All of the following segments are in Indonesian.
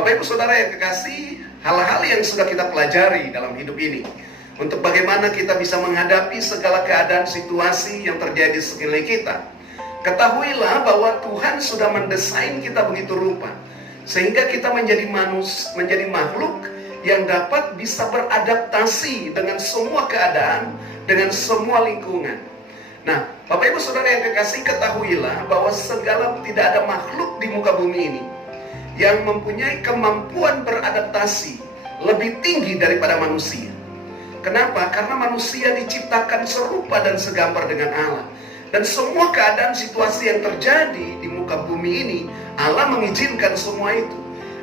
Bapak Ibu Saudara yang kekasih, hal-hal yang sudah kita pelajari dalam hidup ini, untuk bagaimana kita bisa menghadapi segala keadaan situasi yang terjadi di sekeliling kita. Ketahuilah bahwa Tuhan sudah mendesain kita begitu rupa, sehingga kita menjadi makhluk yang dapat bisa beradaptasi dengan semua keadaan, dengan semua lingkungan. Nah, Bapak Ibu Saudara yang kekasih, ketahuilah bahwa tidak ada makhluk di muka bumi ini yang mempunyai kemampuan beradaptasi lebih tinggi daripada manusia. Kenapa? Karena manusia diciptakan serupa dan segambar dengan Allah. Dan semua keadaan situasi yang terjadi di muka bumi ini, Allah mengizinkan semua itu.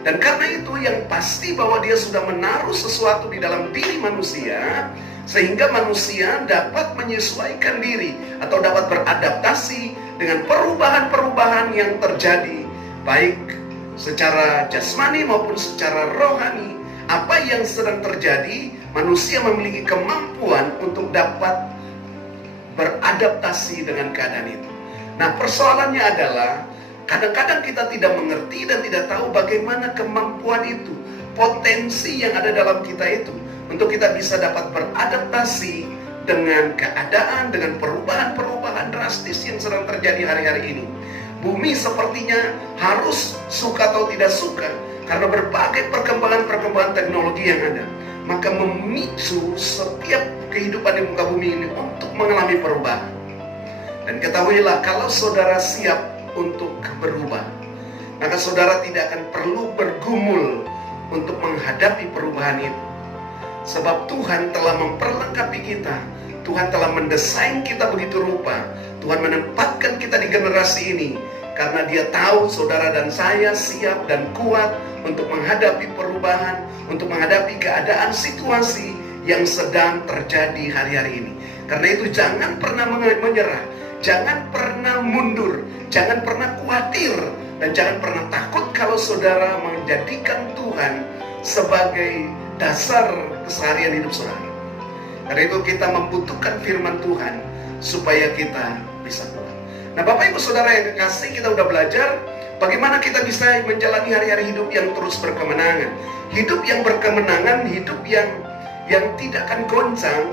Dan karena itu yang pasti bahwa Dia sudah menaruh sesuatu di dalam diri manusia, sehingga manusia dapat menyesuaikan diri atau dapat beradaptasi dengan perubahan-perubahan yang terjadi, baik secara jasmani maupun secara rohani. Apa yang sedang terjadi, manusia memiliki kemampuan untuk dapat beradaptasi dengan keadaan itu. Nah, persoalannya adalah kadang-kadang kita tidak mengerti dan tidak tahu bagaimana kemampuan itu, potensi yang ada dalam kita itu, untuk kita bisa dapat beradaptasi dengan keadaan, dengan perubahan-perubahan drastis yang sedang terjadi hari-hari ini. Bumi sepertinya harus suka atau tidak suka, karena berbagai perkembangan teknologi yang ada, maka memicu setiap kehidupan di muka bumi ini untuk mengalami perubahan. Dan ketahuilah, kalau saudara siap untuk berubah, maka saudara tidak akan perlu bergumul untuk menghadapi perubahan itu. Sebab Tuhan telah memperlengkapi kita, Tuhan telah mendesain kita begitu rupa, Tuhan menempatkan kita di generasi ini, karena Dia tahu saudara dan saya siap dan kuat untuk menghadapi perubahan, untuk menghadapi keadaan situasi yang sedang terjadi hari-hari ini. Karena itu jangan pernah menyerah, jangan pernah mundur, jangan pernah khawatir, dan jangan pernah takut kalau saudara menjadikan Tuhan sebagai dasar keseharian hidup saudara. Karena itu kita membutuhkan firman Tuhan supaya kita bisa kuat. Nah, Bapak Ibu Saudara yang kekasih, kita udah belajar bagaimana kita bisa menjalani hari-hari hidup yang terus berkemenangan. Hidup yang berkemenangan, hidup yang tidak akan goncang.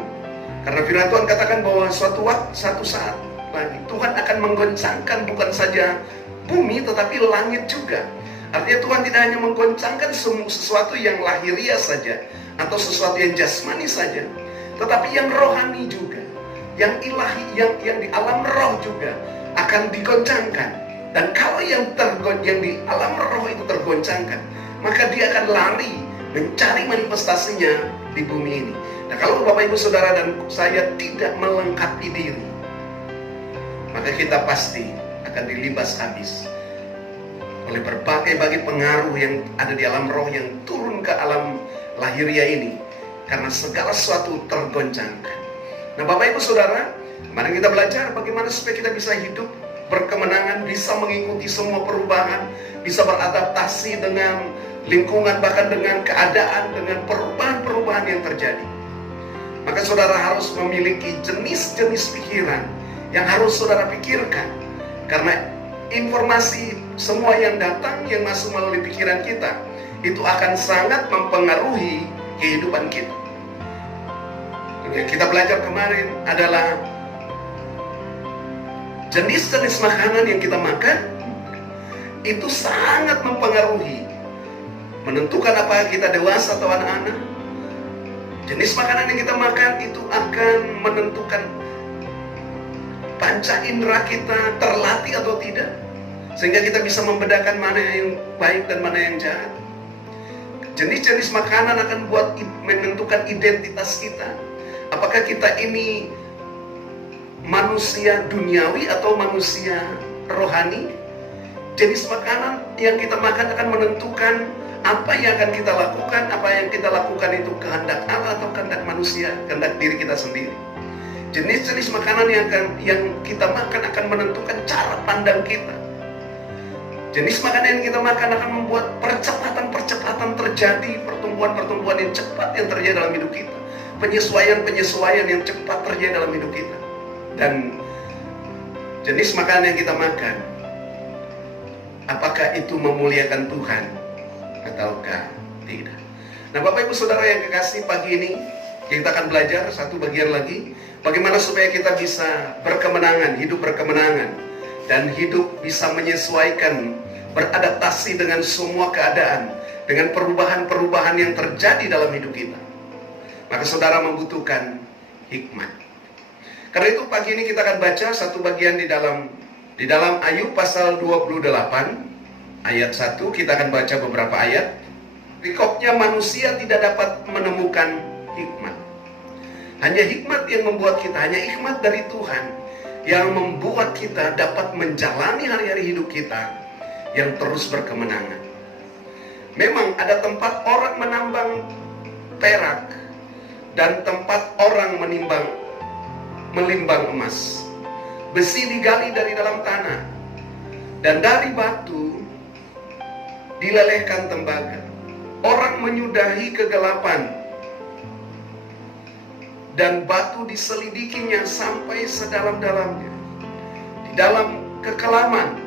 Karena firman Tuhan katakan bahwa suatu saat lagi Tuhan akan menggoncangkan bukan saja bumi tetapi langit juga. Artinya Tuhan tidak hanya menggoncangkan sesuatu yang lahiriah saja atau sesuatu yang jasmani saja, tetapi yang rohani juga, yang ilahi, yang di alam roh juga akan digoncangkan. Dan kalau yang di alam roh itu tergoncangkan, maka dia akan lari mencari manifestasinya di bumi ini. Nah, kalau Bapak Ibu Saudara dan saya tidak melengkapi diri, maka kita pasti akan dilibas habis oleh berbagai pengaruh yang ada di alam roh yang turun ke alam lahiriah ini, karena segala sesuatu tergoncangkan. Nah, Bapak Ibu Saudara, mari kita belajar bagaimana supaya kita bisa hidup berkemenangan, bisa mengikuti semua perubahan, bisa beradaptasi dengan lingkungan, bahkan dengan keadaan, dengan perubahan-perubahan yang terjadi. Maka saudara harus memiliki jenis-jenis pikiran yang harus saudara pikirkan, karena informasi semua yang datang, yang masuk melalui pikiran kita, itu akan sangat mempengaruhi kehidupan kita. Yang kita belajar kemarin adalah jenis-jenis makanan yang kita makan itu sangat mempengaruhi, menentukan apakah kita dewasa atau anak-anak. Jenis makanan yang kita makan itu akan menentukan panca indera kita terlatih atau tidak, sehingga kita bisa membedakan mana yang baik dan mana yang jahat. Jenis-jenis makanan akan menentukan identitas kita. Apakah kita ini manusia duniawi atau manusia rohani? Jenis makanan yang kita makan akan menentukan apa yang akan kita lakukan. Apa yang kita lakukan itu kehendak Allah atau kehendak manusia, kehendak diri kita sendiri. Jenis-jenis makanan yang kita makan akan menentukan cara pandang kita. Jenis makanan yang kita makan akan membuat percepatan terjadi, pertumbuhan yang cepat yang terjadi dalam hidup kita, penyesuaian yang cepat terjadi dalam hidup kita. Dan jenis makanan yang kita makan, apakah itu memuliakan Tuhan ataukah tidak. Nah, Bapak Ibu Saudara yang kekasih, pagi ini kita akan belajar satu bagian lagi, bagaimana supaya kita bisa berkemenangan, hidup berkemenangan, dan hidup bisa menyesuaikan, beradaptasi dengan semua keadaan, dengan perubahan-perubahan yang terjadi dalam hidup kita. Maka saudara membutuhkan hikmat. Karena itu pagi ini kita akan baca satu bagian di dalam Ayub pasal 28 ayat 1. Kita akan baca beberapa ayat. Perikopnya, manusia tidak dapat menemukan hikmat. Hanya hikmat yang membuat kita, hanya hikmat dari Tuhan yang membuat kita dapat menjalani hari-hari hidup kita yang terus berkemenangan. Memang ada tempat orang menambang perak dan tempat orang melimbang emas. Besi digali dari dalam tanah, dan dari batu dilelehkan tembaga. Orang menyudahi kegelapan, dan batu diselidikinya sampai sedalam-dalamnya, di dalam kekelaman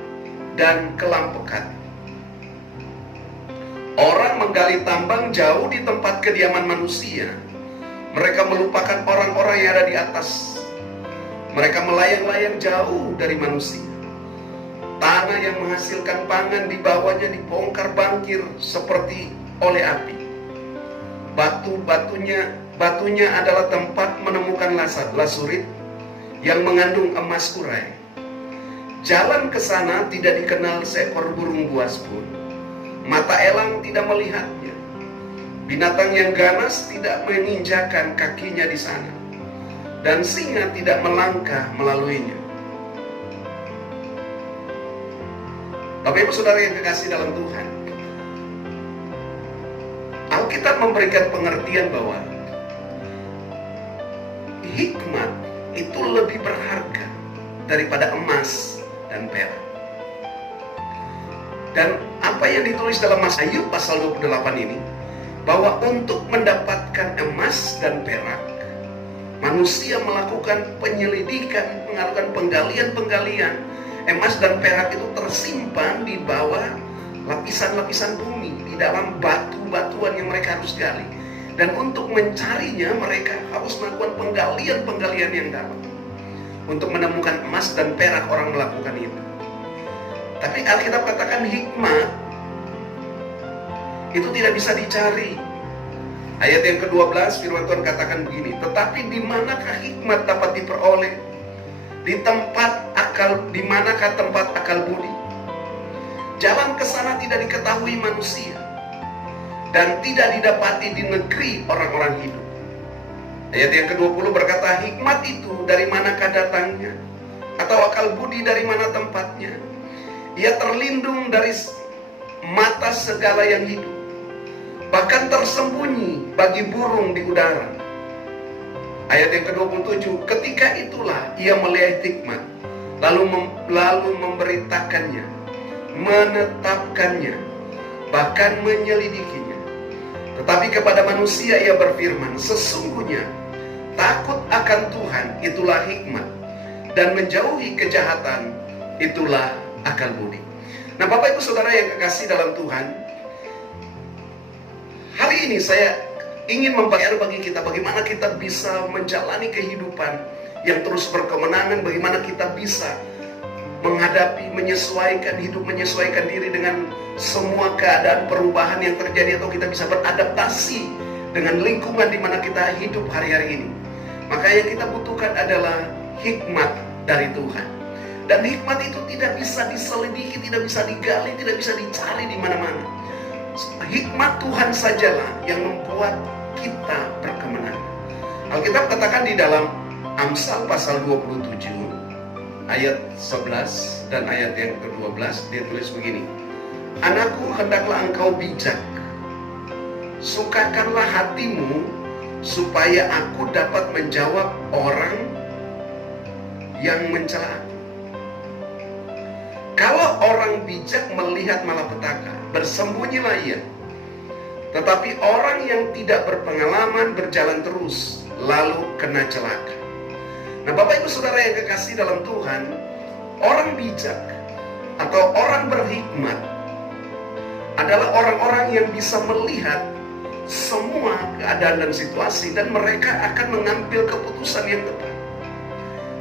dan kelam pekat. Orang menggali tambang jauh di tempat kediaman manusia. Mereka melupakan orang-orang yang ada di atas. Mereka melayang-layang jauh dari manusia. Tanah yang menghasilkan pangan di bawahnya dibongkar bangkir seperti oleh api. Batunya adalah tempat menemukan lasurit yang mengandung emas urai. Jalan ke sana tidak dikenal seekor burung buas pun. Mata elang tidak melihatnya. Binatang yang ganas tidak menginjakan kakinya di sana, dan singa tidak melangkah melaluinya. Bapak Ibu Saudara yang kekasih dalam Tuhan, Alkitab memberikan pengertian bahwa hikmat itu lebih berharga daripada emas dan perak. Dan apa yang ditulis dalam Ayub pasal 28 ini, bahwa untuk mendapatkan emas dan perak, manusia melakukan penyelidikan, melakukan penggalian. Emas dan perak itu tersimpan di bawah lapisan-lapisan bumi, di dalam batu-batuan yang mereka harus gali. Dan untuk mencarinya mereka harus melakukan penggalian yang dalam. Untuk menemukan emas dan perak orang melakukan itu. Tapi Alkitab katakan hikmat itu tidak bisa dicari. Ayat yang ke-12 firman Tuhan katakan begini, tetapi di manakah hikmat dapat diperoleh? Di manakah tempat akal budi? Jalan ke sana tidak diketahui manusia, dan tidak didapati di negeri orang-orang hidup. Ayat yang ke-20 berkata, hikmat itu dari manakah datangnya? Atau akal budi dari mana tempatnya? Ia terlindung dari mata segala yang hidup, bahkan tersembunyi bagi burung di udara. Ayat yang ke-27, ketika itulah ia melihat hikmat, lalu memberitakannya, menetapkannya, bahkan menyelidikinya. Tetapi kepada manusia ia berfirman, sesungguhnya takut akan Tuhan itulah hikmat, dan menjauhi kejahatan itulah akal budi. Nah, Bapak Ibu Saudara yang kekasih dalam Tuhan, hari ini saya ingin membayar bagi kita bagaimana kita bisa menjalani kehidupan yang terus berkemenangan, bagaimana kita bisa menghadapi, menyesuaikan hidup, menyesuaikan diri dengan semua keadaan perubahan yang terjadi, atau kita bisa beradaptasi dengan lingkungan di mana kita hidup hari-hari ini. Maka yang kita butuhkan adalah hikmat dari Tuhan. Dan hikmat itu tidak bisa diselidiki, tidak bisa digali, tidak bisa dicari di mana-mana. Hikmat Tuhan sajalah yang membuat kita berkemenangan. Alkitab katakan di dalam Amsal pasal 27 ayat 11 dan ayat yang ke-12, dia tulis begini, anakku, hendaklah engkau bijak, sukakanlah hatimu, supaya aku dapat menjawab orang yang mencela aku. Kalau orang bijak melihat malapetaka, bersembunyilah ia. Tetapi orang yang tidak berpengalaman berjalan terus, lalu kena celaka. Nah, Bapak Ibu Saudara yang kekasih dalam Tuhan, orang bijak atau orang berhikmat adalah orang-orang yang bisa melihat semua keadaan dan situasi, dan mereka akan mengambil keputusan yang tepat.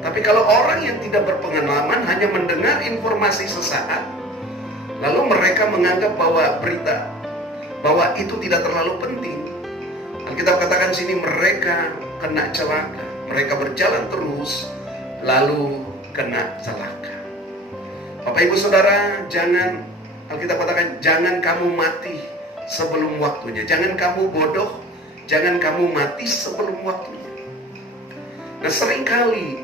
Tapi kalau orang yang tidak berpengalaman hanya mendengar informasi sesaat, lalu mereka menganggap bahwa itu tidak terlalu penting. Alkitab katakan sini mereka kena celaka. Mereka berjalan terus lalu kena celaka. Bapak Ibu Saudara, Alkitab katakan jangan kamu mati sebelum waktunya. Jangan kamu bodoh, jangan kamu mati sebelum waktunya. Nah, seringkali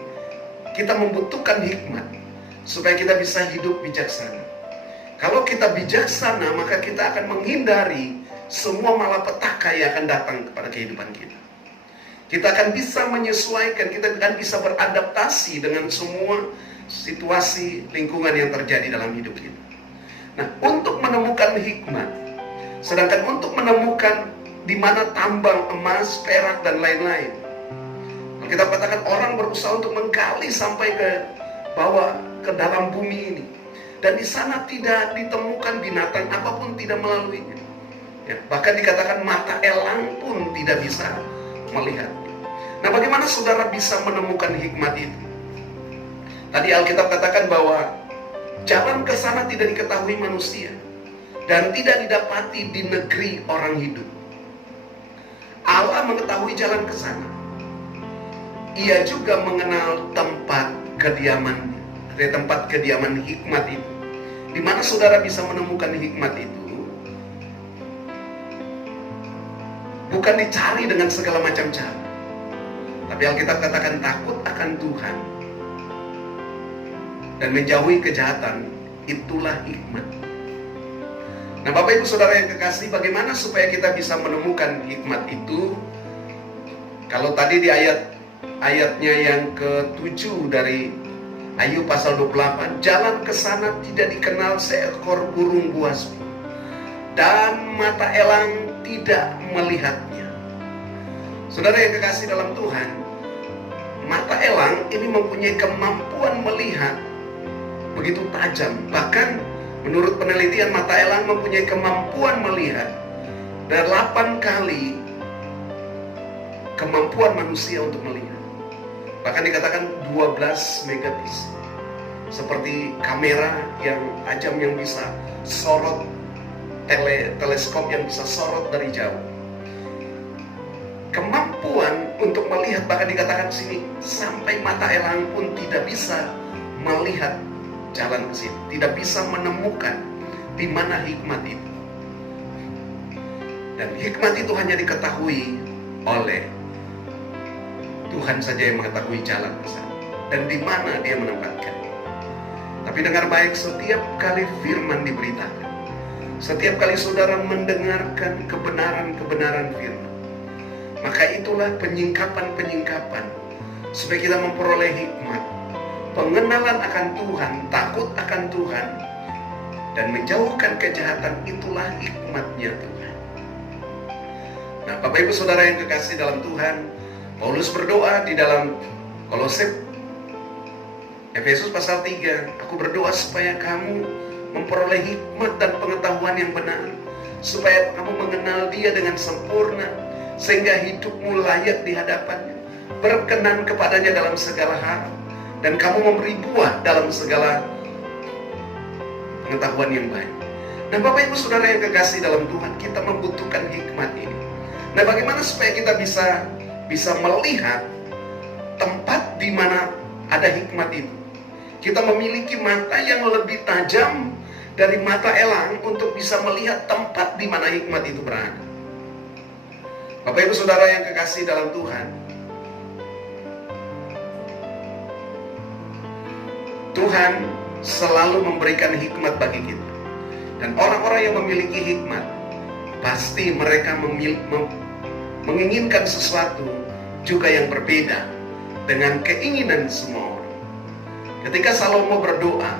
kita membutuhkan hikmat supaya kita bisa hidup bijaksana. Kalau kita bijaksana, maka kita akan menghindari semua malapetaka yang akan datang kepada kehidupan kita. Kita akan bisa menyesuaikan, kita akan bisa beradaptasi dengan semua situasi lingkungan yang terjadi dalam hidup kita. Nah, untuk menemukan hikmat, sedangkan untuk menemukan di mana tambang emas, perak, dan lain-lain, kita katakan orang berusaha untuk menggali sampai ke bawah, ke dalam bumi ini, dan di sana tidak ditemukan binatang apapun tidak melaluinya. Ya, bahkan dikatakan mata elang pun tidak bisa melihat. Nah, bagaimana saudara bisa menemukan hikmat itu? Tadi Alkitab katakan bahwa jalan ke sana tidak diketahui manusia dan tidak didapati di negeri orang hidup. Allah mengetahui jalan ke sana. Ia juga mengenal tempat kediamannya, tempat kediaman hikmat itu. Di mana saudara bisa menemukan hikmat itu? Bukan dicari dengan segala macam cara. Tapi Alkitab katakan takut akan Tuhan dan menjauhi kejahatan, itulah hikmat. Nah, Bapak Ibu Saudara yang kekasih, bagaimana supaya kita bisa menemukan hikmat itu? Kalau tadi di ayatnya yang ke-7 dari Ayub pasal 28, jalan ke sana tidak dikenal seekor burung buas dan mata elang tidak melihatnya. Saudara yang kekasih dalam Tuhan, mata elang ini mempunyai kemampuan melihat begitu tajam. Bahkan menurut penelitian, mata elang mempunyai kemampuan melihat 8 kali kemampuan manusia untuk melihat. Bahkan dikatakan 12 megapiksel. Seperti kamera yang tajam yang bisa sorot, teleskop yang bisa sorot dari jauh. Kemampuan untuk melihat, bahkan dikatakan sini sampai mata elang pun tidak bisa melihat jalan ke situ, tidak bisa menemukan di mana hikmat itu. Dan hikmat itu hanya diketahui oleh Tuhan saja yang mengetahui jalan ke sana dan di mana Dia menempatkan. Tapi dengar baik, setiap kali firman diberitakan, setiap kali saudara mendengarkan kebenaran-kebenaran firman, maka itulah penyingkapan-penyingkapan supaya kita memperoleh hikmat, pengenalan akan Tuhan, takut akan Tuhan, dan menjauhkan kejahatan. Itulah hikmatnya Tuhan. Nah, Bapak Ibu Saudara yang kekasih dalam Tuhan, Paulus berdoa di dalam Efesus pasal 3, aku berdoa supaya kamu memperoleh hikmat dan pengetahuan yang benar, supaya kamu mengenal Dia dengan sempurna, sehingga hidupmu layak di hadapannya, berkenan kepadanya dalam segala hal, dan kamu memberi buah dalam segala pengetahuan yang baik. Nah, Bapak Ibu Saudara yang kekasih dalam Tuhan, kita membutuhkan hikmat ini. Nah, bagaimana supaya kita bisa melihat tempat di mana ada hikmat itu? Kita memiliki mata yang lebih tajam dari mata elang untuk bisa melihat tempat di mana hikmat itu berada. Bapak Ibu Saudara yang kekasih dalam Tuhan, Tuhan selalu memberikan hikmat bagi kita. Dan orang-orang yang memiliki hikmat, pasti mereka menginginkan sesuatu juga yang berbeda dengan keinginan semua orang. Ketika Salomo berdoa,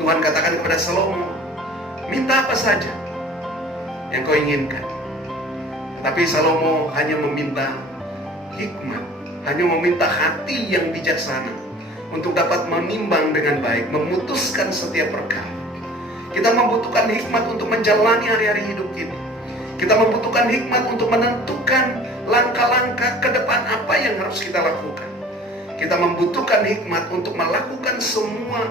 Tuhan katakan kepada Salomo, minta apa saja yang kau inginkan. Tapi Salomo hanya meminta hikmat, hanya meminta hati yang bijaksana untuk dapat menimbang dengan baik, memutuskan setiap perkara. Kita membutuhkan hikmat untuk menjalani hari-hari hidup kita. Kita membutuhkan hikmat untuk menentukan langkah-langkah ke depan apa yang harus kita lakukan. Kita membutuhkan hikmat untuk melakukan semua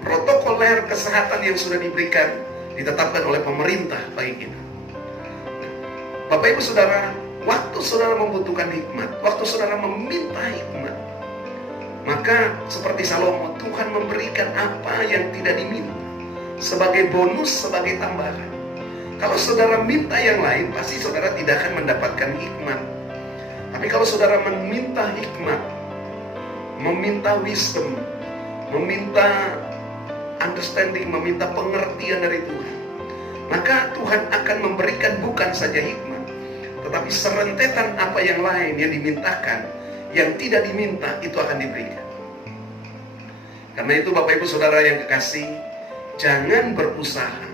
protokoler kesehatan yang sudah diberikan, ditetapkan oleh pemerintah bagi kita. Bapak Ibu Saudara, waktu saudara membutuhkan hikmat, waktu saudara meminta hikmat, maka seperti Salomo, Tuhan memberikan apa yang tidak diminta sebagai bonus, sebagai tambahan. Kalau saudara minta yang lain, pasti saudara tidak akan mendapatkan hikmat. Tapi kalau saudara meminta hikmat, meminta wisdom, meminta understanding, meminta pengertian dari Tuhan, maka Tuhan akan memberikan bukan saja hikmat, tetapi serentetan apa yang lain yang dimintakan, yang tidak diminta itu akan diberikan. Karena itu Bapak Ibu Saudara yang kekasih, jangan berusaha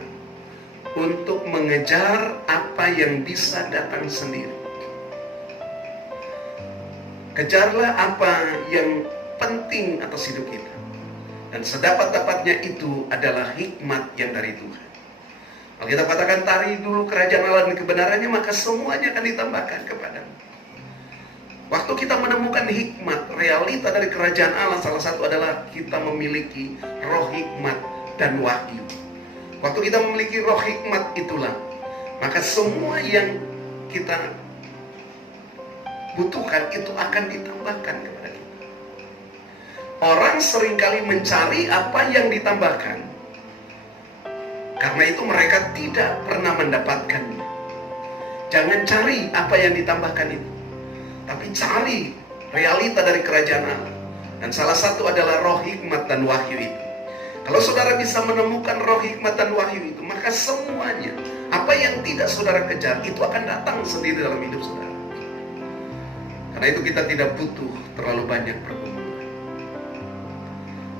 untuk mengejar apa yang bisa datang sendiri. Kejarlah apa yang penting atas hidup kita. Dan sedapat-dapatnya itu adalah hikmat yang dari Tuhan. Kalau kita katakan cari dulu kerajaan Allah dan kebenarannya, maka semuanya akan ditambahkan kepadamu. Waktu kita menemukan hikmat, realita dari kerajaan Allah, salah satu adalah kita memiliki roh hikmat dan wahyu. Waktu kita memiliki roh hikmat itulah, maka semua yang kita butuhkan itu akan ditambahkan kepada kita. Orang seringkali mencari apa yang ditambahkan, karena itu mereka tidak pernah mendapatkannya. Jangan cari apa yang ditambahkan itu, tapi cari realita dari kerajaan Allah. Dan salah satu adalah roh hikmat dan wahyu itu. Kalau saudara bisa menemukan roh hikmat dan wahyu itu, maka semuanya, apa yang tidak saudara kejar, itu akan datang sendiri dalam hidup saudara. Karena itu kita tidak butuh terlalu banyak pergumulan.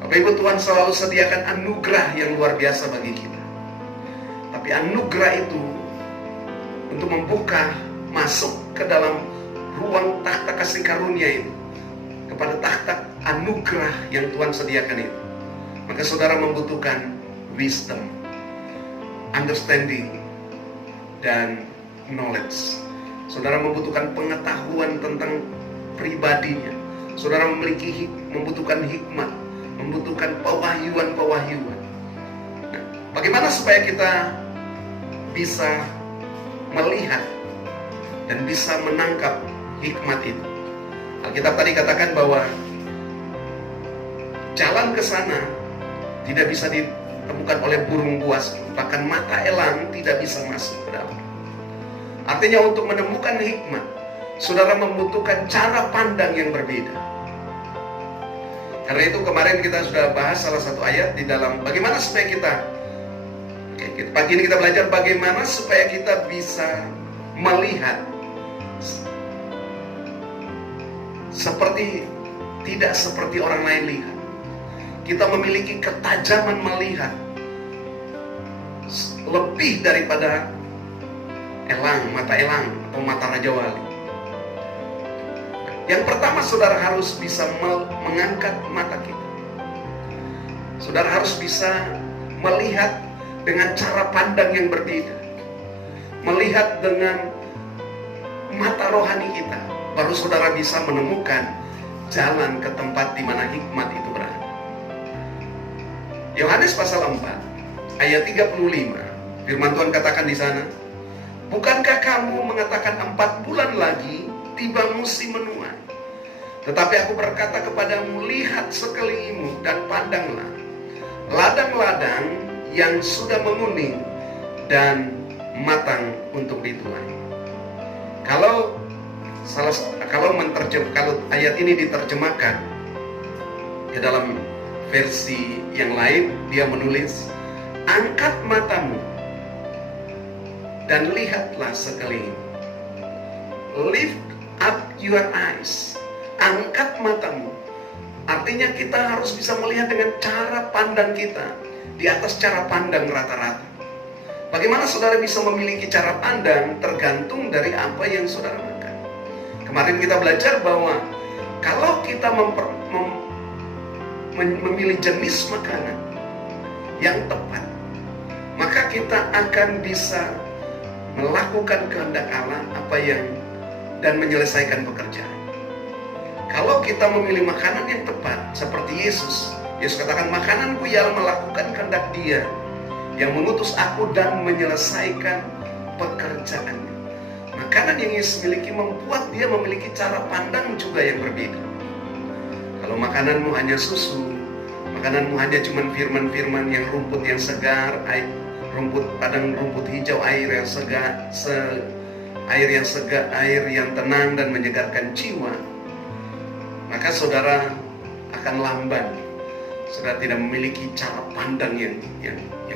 Bapak Ibu, Tuhan selalu sediakan anugerah yang luar biasa bagi kita. Tapi anugerah itu untuk membuka, masuk ke dalam ruang takhta kasih karunia itu, kepada takhta anugerah yang Tuhan sediakan itu, maka saudara membutuhkan wisdom, understanding, dan knowledge. Saudara membutuhkan pengetahuan tentang pribadinya. Saudara membutuhkan hikmat, membutuhkan pewahyuan. Nah, bagaimana supaya kita bisa melihat dan bisa menangkap hikmat itu? Alkitab tadi katakan bahwa jalan ke sana tidak bisa ditemukan oleh burung buas, bahkan mata elang tidak bisa masuk ke dalam. Artinya untuk menemukan hikmat, saudara membutuhkan cara pandang yang berbeda. Karena itu kemarin kita sudah bahas salah satu ayat di dalam bagaimana supaya pagi ini kita belajar bagaimana supaya kita bisa melihat tidak seperti orang lain lihat. Kita memiliki ketajaman melihat lebih daripada mata elang atau mata Raja Wali. Yang pertama, saudara harus bisa mengangkat mata kita. Saudara harus bisa melihat dengan cara pandang yang berbeda, melihat dengan mata rohani kita. Baru saudara bisa menemukan jalan ke tempat di mana hikmat itu berada. Yohanes pasal 4 ayat 35, firman Tuhan katakan di sana, bukankah kamu mengatakan 4 bulan lagi tiba musim menuai? Tetapi aku berkata kepadamu, lihat sekelilingmu dan pandanglah ladang-ladang yang sudah menguning dan matang untuk dituai. Kalau ayat ini diterjemahkan ke dalam versi yang lain, dia menulis, angkat matamu dan lihatlah sekeliling. Lift up your eyes. Angkat matamu. Artinya kita harus bisa melihat dengan cara pandang kita di atas cara pandang rata-rata. Bagaimana saudara bisa memiliki cara pandang tergantung dari apa yang saudara makan. Kemarin kita belajar bahwa kalau kita memilih jenis makanan yang tepat, maka kita akan bisa melakukan kehendak Allah dan menyelesaikan pekerjaan. Kalau kita memilih makanan yang tepat seperti Yesus katakan, makananku ialah melakukan kehendak Dia yang mengutus aku dan menyelesaikan pekerjaannya. Makanan yang Yesus miliki membuat Dia memiliki cara pandang juga yang berbeda. Kalau makananmu hanya susu, makananmu hanya cuman firman-firman yang rumput yang segar, rumput hijau, air yang tenang dan menyegarkan jiwa, maka saudara akan lamban. Saudara tidak memiliki cara pandang yang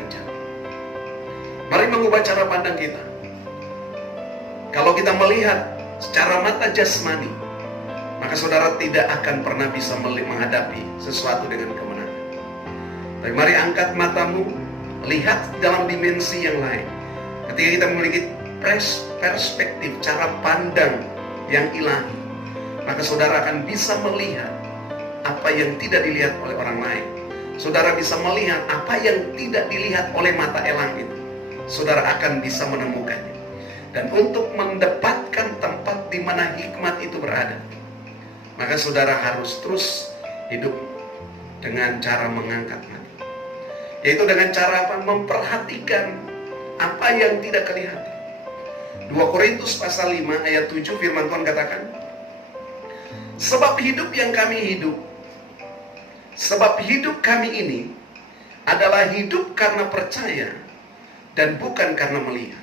jauh. Mari mengubah cara pandang kita. Kalau kita melihat secara mata jasmani, maka saudara tidak akan pernah bisa menghadapi sesuatu dengan kemenangan. Tapi mari angkat matamu, lihat dalam dimensi yang lain. Ketika kita memiliki perspektif, cara pandang yang ilahi, maka saudara akan bisa melihat apa yang tidak dilihat oleh orang lain. Saudara bisa melihat apa yang tidak dilihat oleh mata elang itu. Saudara akan bisa menemukannya. Dan untuk mendapatkan tempat di mana hikmat itu berada, maka saudara harus terus hidup dengan cara mengangkat mata, yaitu dengan cara memperhatikan apa yang tidak kelihatan. 2 Korintus pasal 5 ayat 7 firman Tuhan katakan, sebab hidup kami ini adalah hidup karena percaya dan bukan karena melihat.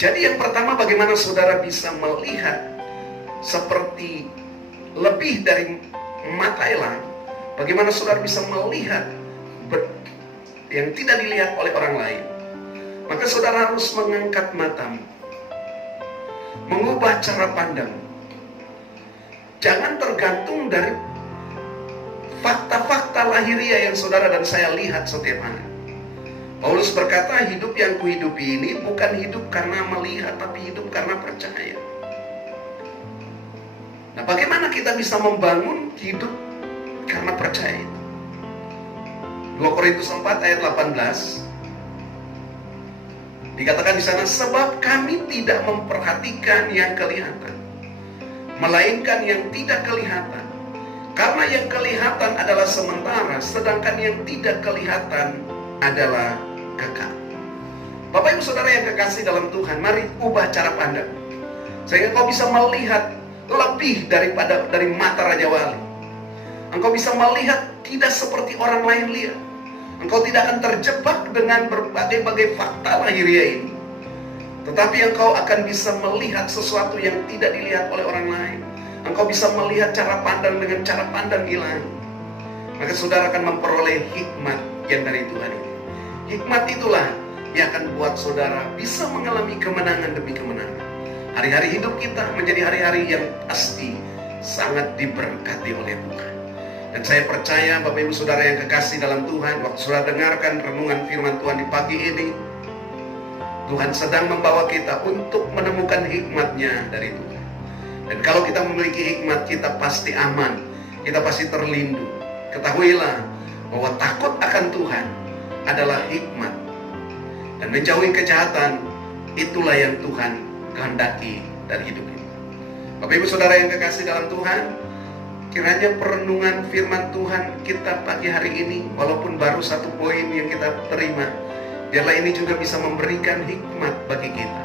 Jadi yang pertama, bagaimana saudara bisa melihat seperti lebih dari mata elang? Bagaimana saudara bisa melihat yang tidak dilihat oleh orang lain? Maka saudara harus mengangkat matamu, mengubah cara pandang. Jangan tergantung dari fakta-fakta lahiriah yang saudara dan saya lihat setiap hari. Paulus berkata, hidup yang kuhidupi ini bukan hidup karena melihat, tapi hidup karena percaya. Nah, bagaimana kita bisa membangun hidup karena percaya itu? 2 Korintus 4 ayat 18 dikatakan di sana, sebab kami tidak memperhatikan yang kelihatan, melainkan yang tidak kelihatan. Karena yang kelihatan adalah sementara, sedangkan yang tidak kelihatan adalah kekal. Bapak Ibu Saudara yang kekasih dalam Tuhan, mari ubah cara pandang, sehingga engkau bisa melihat lebih dari mata Raja Wali. Engkau bisa melihat tidak seperti orang lain lihat. Engkau tidak akan terjebak dengan berbagai fakta lahiriah ini, tetapi engkau akan bisa melihat sesuatu yang tidak dilihat oleh orang lain. Engkau bisa melihat cara pandang dengan cara pandang ilahi. Maka saudara akan memperoleh hikmat yang dari Tuhan ini. Hikmat itulah yang akan buat saudara bisa mengalami kemenangan demi kemenangan. Hari-hari hidup kita menjadi hari-hari yang pasti sangat diberkati oleh Tuhan. Dan saya percaya Bapak Ibu Saudara yang kekasih dalam Tuhan, waktu saudara dengarkan renungan firman Tuhan di pagi ini, Tuhan sedang membawa kita untuk menemukan hikmatnya dari Tuhan. Dan kalau kita memiliki hikmat, kita pasti aman, kita pasti terlindung. Ketahuilah bahwa takut akan Tuhan adalah hikmat, dan menjauhi kejahatan itulah yang Tuhan kehendaki dari hidup kita. Bapak Ibu Saudara yang kekasih dalam Tuhan, kiranya perenungan firman Tuhan kita pagi hari ini, walaupun baru 1 poin yang kita terima, biarlah ini juga bisa memberikan hikmat bagi kita.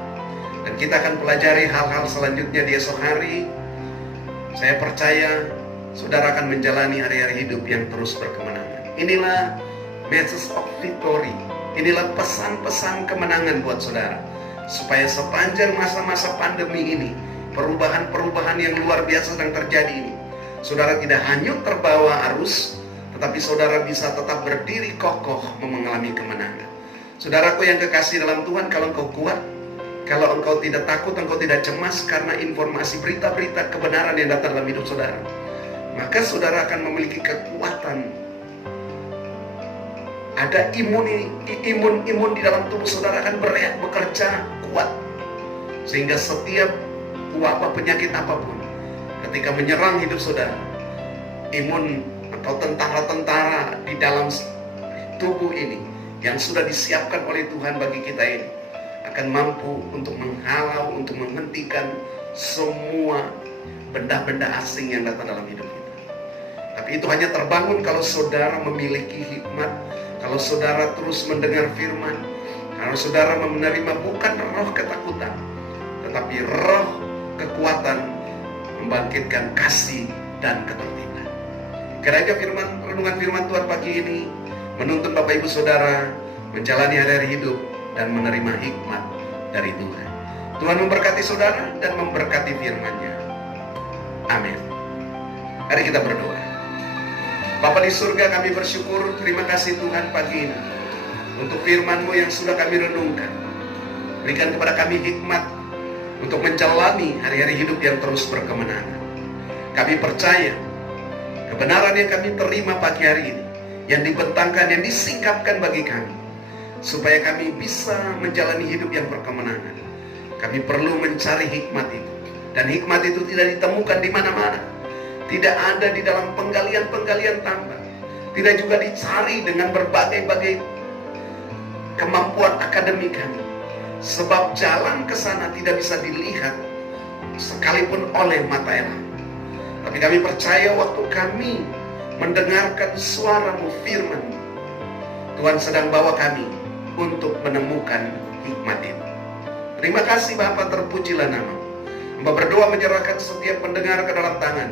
Dan kita akan pelajari hal-hal selanjutnya di esok hari. Saya percaya saudara akan menjalani hari-hari hidup yang terus berkemenangan. Inilah message of victory. Inilah pesan-pesan kemenangan buat saudara, supaya sepanjang masa-masa pandemi ini, perubahan-perubahan yang luar biasa sedang terjadi ini, saudara tidak hanyut terbawa arus, tetapi saudara bisa tetap berdiri kokoh mengalami kemenangan. Saudaraku yang kekasih dalam Tuhan, kalau engkau kuat, kalau engkau tidak takut, engkau tidak cemas karena informasi berita-berita kebenaran yang datang dalam hidup saudara, maka saudara akan memiliki kekuatan. Ada imun di dalam tubuh saudara akan bekerja kuat, sehingga setiap wabah penyakit apapun ketika menyerang hidup saudara, imun atau tentara-tentara di dalam tubuh ini yang sudah disiapkan oleh Tuhan bagi kita ini akan mampu untuk menghalau, untuk menghentikan semua benda-benda asing yang datang dalam hidup kita. Tapi itu hanya terbangun kalau saudara memiliki hikmat, kalau saudara terus mendengar firman, kalau saudara menerima bukan roh ketakutan, tetapi roh kekuatan membangkitkan kasih dan ketertiban. Kiranya renungan firman Tuhan pagi ini menuntun Bapak Ibu Saudara menjalani hari-hari hidup dan menerima hikmat dari Tuhan. Tuhan memberkati saudara dan memberkati firman-Nya. Amin. Mari kita berdoa. Bapa di surga, kami bersyukur, terima kasih Tuhan pagi ini untuk firman-Mu yang sudah kami renungkan. Berikan kepada kami hikmat untuk menjalani hari-hari hidup yang terus berkemenangan. Kami percaya kebenaran yang kami terima pagi hari ini, yang dibentangkan, yang disingkapkan bagi kami, supaya kami bisa menjalani hidup yang berkemenangan. Kami perlu mencari hikmat itu, dan hikmat itu tidak ditemukan di mana-mana. Tidak ada di dalam penggalian-penggalian tambang. Tidak juga dicari dengan berbagai-bagai kemampuan akademik kami. Sebab jalan ke sana tidak bisa dilihat sekalipun oleh mata elang. Tapi kami percaya waktu kami mendengarkan suara-Mu, firman, Tuhan sedang bawa kami untuk menemukan hikmat itu. Terima kasih Bapa, terpujilah nama-Mu. Hamba berdoa menyerahkan setiap pendengar ke dalam tangan.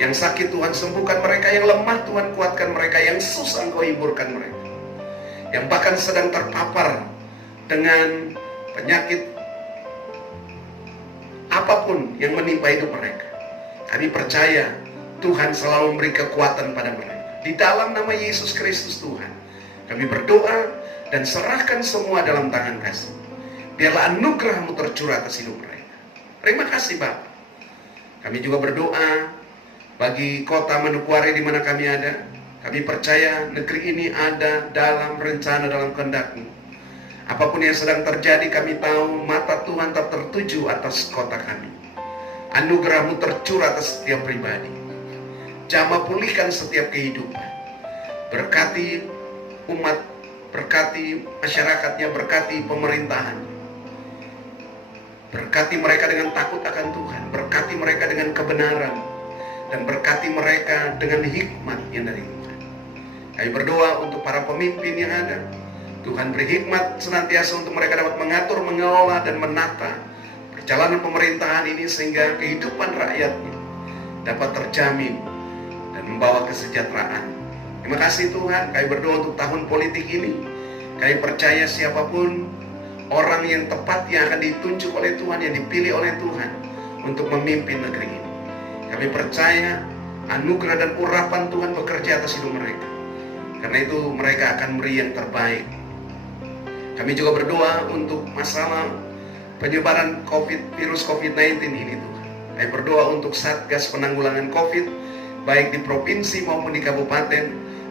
Yang sakit Tuhan sembuhkan mereka, yang lemah Tuhan kuatkan mereka, yang susah Engkau hiburkan mereka, yang bahkan sedang terpapar dengan penyakit apapun yang menimpa hidup mereka. Kami percaya Tuhan selalu memberi kekuatan pada mereka. Di dalam nama Yesus Kristus Tuhan, kami berdoa dan serahkan semua dalam tangan kasih. Biarlah anugerah-Mu tercurah atas hidup mereka. Terima kasih Bapa. Kami juga berdoa bagi kota Manokwari di mana kami ada. Kami percaya negeri ini ada dalam rencana, dalam kehendak-Mu. Apapun yang sedang terjadi, kami tahu mata Tuhan tetap tertuju atas kota kami. Anugerah-Mu tercurah atas setiap pribadi. Jamah pulihkan setiap kehidupan. Berkati umat, berkati masyarakatnya, berkati pemerintahan. Berkati mereka dengan takut akan Tuhan. Berkati mereka dengan kebenaran. Dan berkati mereka dengan hikmat yang dari Tuhan. Kami berdoa untuk para pemimpin yang ada. Tuhan beri hikmat senantiasa untuk mereka dapat mengatur, mengelola, dan menata perjalanan pemerintahan ini sehingga kehidupan rakyatnya dapat terjamin dan membawa kesejahteraan. Terima kasih Tuhan. Kami berdoa untuk tahun politik ini. Kami percaya siapapun orang yang tepat yang akan ditunjuk oleh Tuhan, yang dipilih oleh Tuhan untuk memimpin negeri ini. Kami percaya anugerah dan urapan Tuhan bekerja atas hidup mereka. Karena itu mereka akan beri yang terbaik. Kami juga berdoa untuk masalah penyebaran virus COVID-19 ini Tuhan. Kami berdoa untuk Satgas Penanggulangan COVID, baik di provinsi maupun di kabupaten.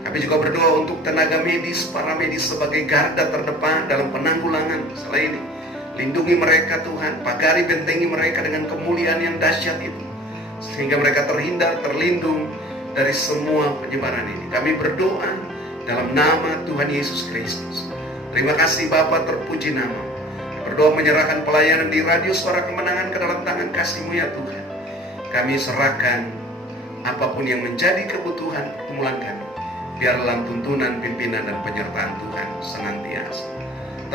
Kami juga berdoa untuk tenaga medis, para medis sebagai garda terdepan dalam penanggulangan masalah ini. Lindungi mereka Tuhan, pagari bentengi mereka dengan kemuliaan yang dahsyat itu, sehingga mereka terhindar, terlindung dari semua penyebaran ini. Kami berdoa dalam nama Tuhan Yesus Kristus. Terima kasih Bapa, terpuji nama. Berdoa menyerahkan pelayanan di Radio Suara Kemenangan ke dalam tangan kasih-Mu ya Tuhan. Kami serahkan apapun yang menjadi kebutuhan pergumulan kami, biar dalam tuntunan, pimpinan, dan penyertaan Tuhan senantiasa.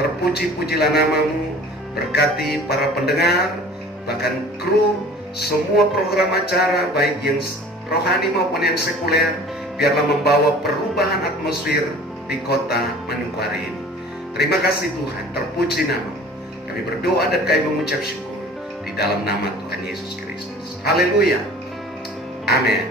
Terpuji-pujilah nama-Mu, berkati para pendengar, bahkan kru, semua program acara, baik yang rohani maupun yang sekuler, biarlah membawa perubahan atmosfer di kota Manokwari ini. Terima kasih Tuhan, terpuji nama-Mu. Kami berdoa dan kami mengucap syukur di dalam nama Tuhan Yesus Kristus. Haleluya. Amin.